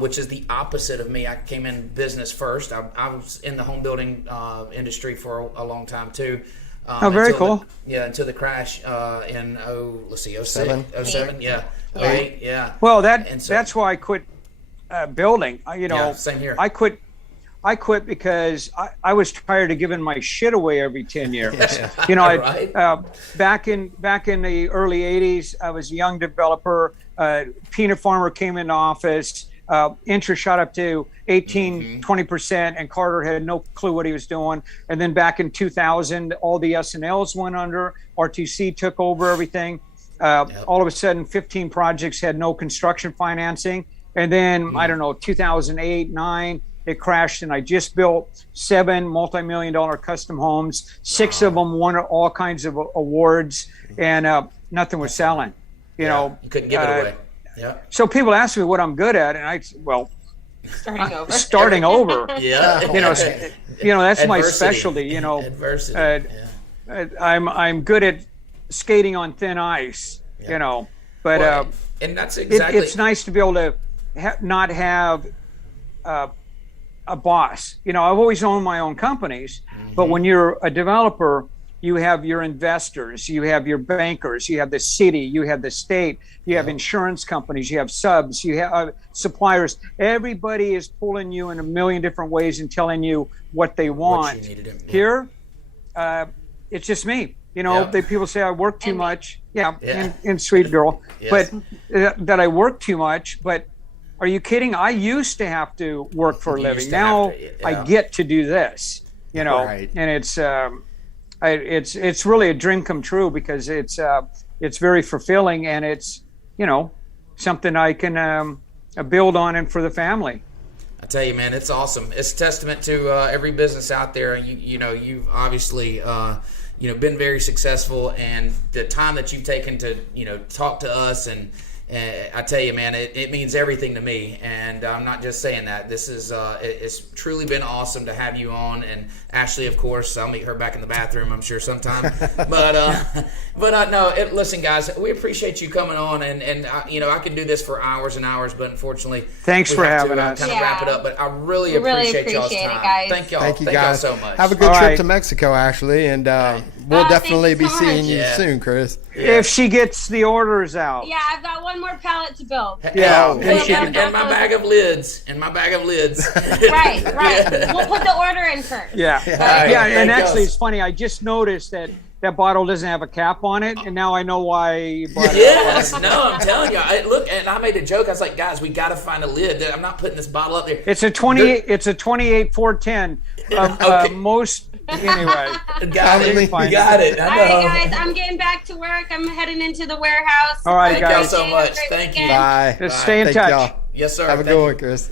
Which is the opposite of me. I came in business first. I was in the home building industry for a long time too. Very cool. Until the crash in 07, 08, yeah. Well, that's why I quit building. Same here. I quit because I was tired of giving my shit away every 10 years. Back in the early 80s, I was a young developer. Peanut farmer came into office. Interest shot up to 18-20%, and Carter had no clue what he was doing. And then back in 2000, all the S&Ls went under. RTC took over everything. All of a sudden, 15 projects had no construction financing. And then, 2008, 9, it crashed, and I just built 7 multi-million-dollar custom homes. 6 of them won all kinds of awards, and nothing was selling. You couldn't give it away. Yeah. So people ask me what I'm good at, and Starting over. Starting over. Yeah. That's my Adversity. specialty. Adversity. I'm good at skating on thin ice. But Well, and that's exactly. it's nice to be able to not have a boss. I've always owned my own companies, but when you're a developer, you have your investors, you have your bankers, you have the city, you have the state, you have insurance companies, you have subs, you have suppliers. Everybody is pulling you in a million different ways and telling you what they want. Here, it's just me. People say I work too much. And sweet girl, but that I work too much. But are you kidding? I used to have to work for a living. Now I get to do this. Right. And it's really a dream come true because it's very fulfilling and it's something I can build on and for the family. I tell you, man, it's awesome. It's a testament to every business out there. You've obviously been very successful, and the time that you've taken to talk to us and I tell you, man, it means everything to me, and I'm not just saying that. This is it's truly been awesome to have you on, and Ashley, of course, I'll meet her back in the bathroom, I'm sure sometime. Listen, guys, we appreciate you coming on, and I could do this for hours and hours, but unfortunately, thanks for having us. Kind of wrap it up, but I really appreciate y'all's time. Guys. Thank y'all. Thank you, Thank y'all guys. so much. Have a good trip to Mexico, Ashley, and we'll definitely thank you be so seeing much. you soon, Chris. If she gets the orders out. Yeah, I've got one more pallet to build. And my bag of lids. Right. We'll put the order in first. Yeah. And actually, it's funny. I just noticed that bottle doesn't have a cap on it, and now I know why you bought it. Yes, no, I'm telling you. I made a joke. I was like, guys, we got to find a lid. I'm not putting this bottle up there. It's a 28 410. Most anyway. Got it. Fine. Got it. All right, guys, I'm getting back to work. I'm heading into the warehouse. All right, Thank y'all guys. so much. Thank you. Bye. Just stay in Thank touch. y'all. Yes, sir. Have a good one, Chris.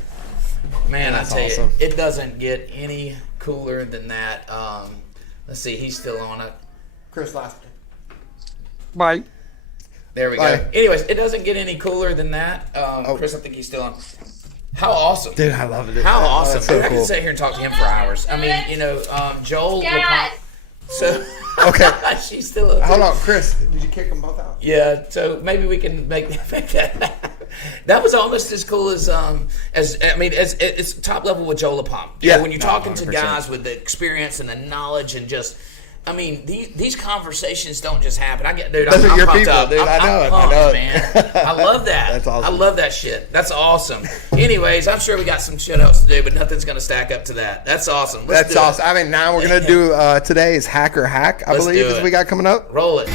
Man, That's I tell awesome. you, it doesn't get any cooler than that. Let's see, he's still on it. Chris, last. Bye. There we Bye. go. Anyways, it doesn't get any cooler than that. Chris, I think he's still on. How Dude, I love it. How awesome. That's so I cool. could sit here and talk to him for hours. I mean, Joel. Dad. So Okay. she's still up. Hold on, Chris. Did you kick them both out? Yeah, so maybe we can make that. That was almost as cool as it's top level with Joel Lapalm. Yeah. When you're talking to 100%. guys with the experience and the knowledge and just. I mean, these conversations don't just happen. Those are I'm your pumped people, up. dude. I know it. Pumped, I know it. man. I love that. That's awesome. I love that shit. That's awesome. Anyways, I'm sure we got some shit else to do, but nothing's going to stack up to that. That's awesome. Let's That's do it. awesome. I mean, now we're going to do today's Hacker Hack, I Let's believe, do is it. we got coming up. Roll it.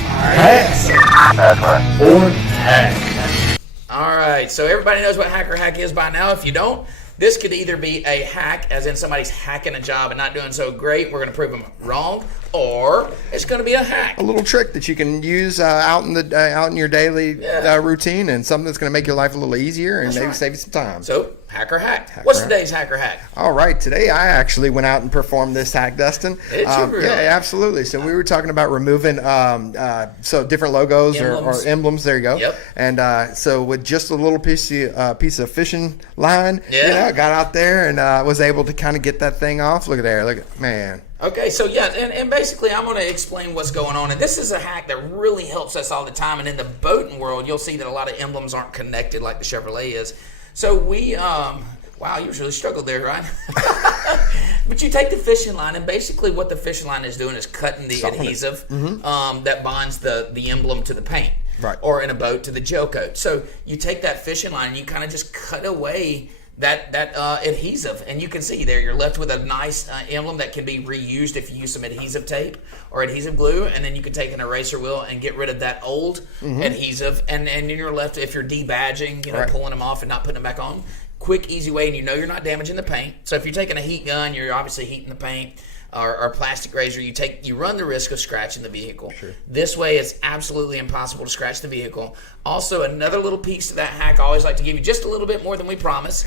All right, so everybody knows what Hacker Hack is by now. If you don't, this could either be a hack, as in somebody's hacking a job and not doing so great, we're going to prove them wrong, or it's going to be a hack. A little trick that you can use out in your daily routine, and something that's going to make your life a little easier and maybe save you some time. So, Hacker Hack. What's today's Hacker Hack? All right, today I actually went out and performed this hack, Dustin. Did you really? Yeah, absolutely. So we were talking about removing different logos or emblems. There you go. Yep. And so with just a little piece of fishing line, Yeah. I got out there and was able to kind of get that thing off. Look at there. Look at man. Okay, so yeah, and basically I'm going to explain what's going on. And this is a hack that really helps us all the time. And in the boating world, you'll see that a lot of emblems aren't connected like the Chevrolet is. So we, wow, you really struggled there, right? But you take the fishing line, and basically what the fishing line is doing is cutting the adhesive that binds the emblem to the paint. Right. Or in a boat to the gel coat. So you take that fishing line and you kind of just cut away that adhesive, and you can see there you're left with a nice emblem that can be reused if you use some adhesive tape or adhesive glue, and then you can take an eraser wheel and get rid of that old adhesive, and you're left, if you're debadging, pulling them off and not putting them back on, quick, easy way, and you're not damaging the paint. So if you're taking a heat gun, you're obviously heating the paint. Or a plastic razor, you run the risk of scratching the vehicle. Sure. This way, it's absolutely impossible to scratch the vehicle. Also, another little piece to that hack, I always like to give you just a little bit more than we promise.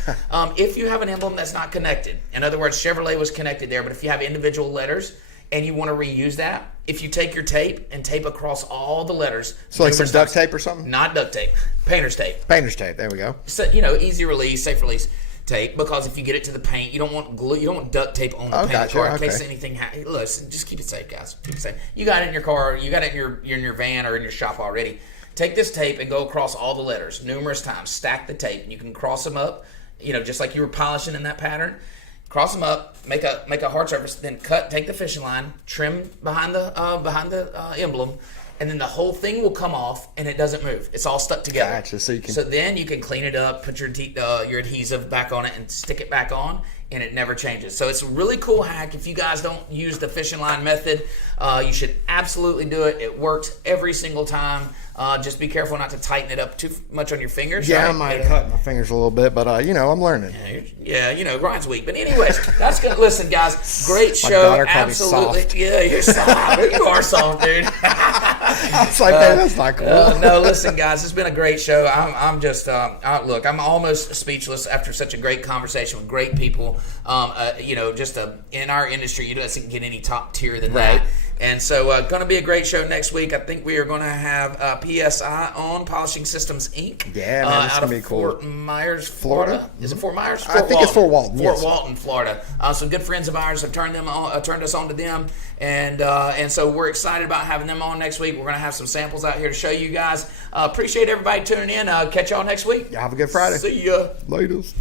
If you have an emblem that's not connected, in other words, Chevrolet was connected there, but if you have individual letters and you want to reuse that, if you take your tape and tape across all the letters. So like some duct tape or something? Not duct tape, painter's tape. Painter's tape. There we go. So, easy release, safe release. tape, because if you get it to the paint, you don't want glue, you don't want duct tape on the paint gotcha, car in case anything happens. Listen, just keep it safe, guys. Keep it safe. You got it in your car, you got it in your van or in your shop already. Take this tape and go across all the letters numerous times. Stack the tape, and you can cross them up, just like you were polishing in that pattern. Cross them up, make a hard surface, then take the fishing line, trim behind the emblem, and then the whole thing will come off, and it doesn't move. It's all stuck together. Gotcha. So then you can clean it up, put your adhesive back on it, and stick it back on, and it never changes. So it's a really cool hack. If you guys don't use the fishing line method, you should absolutely do it. It works every single time. Just be careful not to tighten it up too much on your fingers. Yeah, right? I might have cut my fingers a little bit, but I'm learning. Yeah, grind's weak. But anyways, that's good. Listen, guys, great show. My daughter called me Absolutely. soft. Yeah, you're soft. You are soft, dude. I was like, man, that's not cool. No, listen, guys, it's been a great show. I'm just look, I'm almost speechless after such a great conversation with great people. In our industry, you doesn't get any top tier than that. And so, going to be a great show next week. I think we are going to have PSI on, Polishing Systems Inc. Yeah, man, it's out going to of be cool. Fort Myers, Florida. Is it Fort Myers? I think it's Fort Walton. Fort Walton, Florida. Some good friends of ours have turned us on to them, and so we're excited about having them on next week. We're going to have some samples out here to show you guys. Appreciate everybody tuning in. Catch y'all next week. Y'all have a good Friday. See ya. Laters.